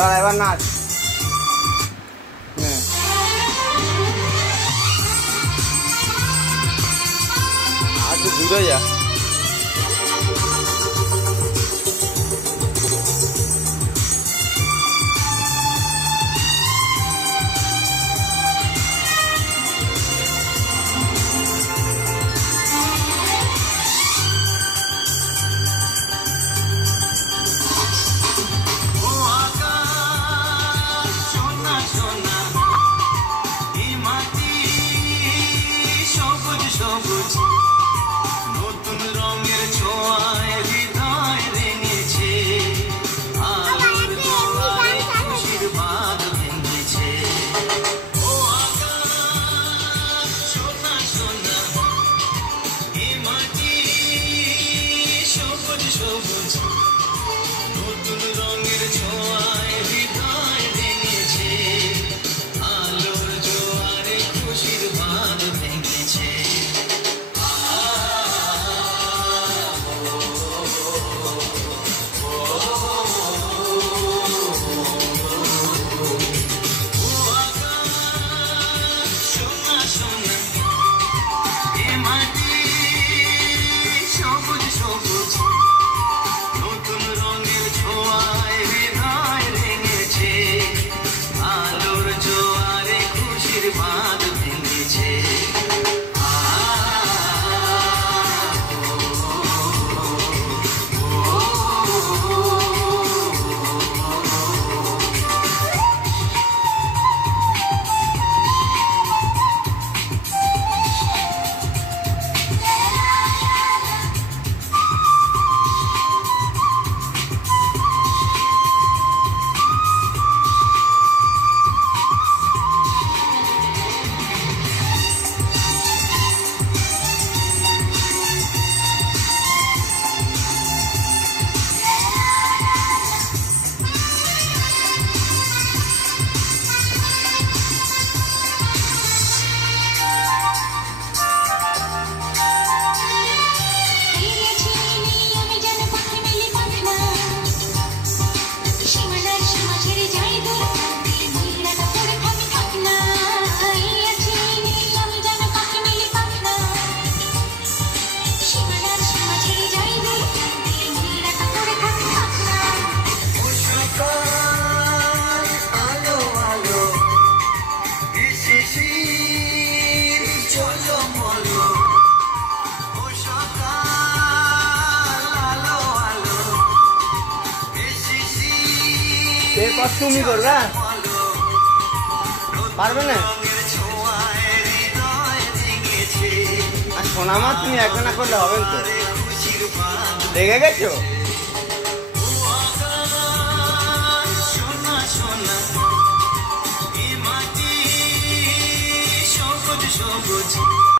দাঁড়া এবার নাচ। আর তুই দূরে যা। নতুন রঙের ছোঁয়ায় হৃদয় রেঙেছে, আলোর জোয়ারে খুশির বাঁধ ভেঙেছে। ও আকাশ সোনা সোনা, এ মাটি সবুজ সবুজ, নতুন রঙের ছোঁয়ায় হৃদয় রেঙেছে, আলোর জোয়ারে খুশির বাঁধ ভেঙেছে। সবুজ সবুজ, নতুন রঙের ছোঁয়ায় হৃদয় রেঙেছে, আলোর জোয়ারে খুশির বাঁধ ভেঙেছে। এরপর তুমি করবে, পারবে না? আর সোনামা তুমি একজনা করলে হবে তো, লেগে গেছো? সবুজ সবুজ।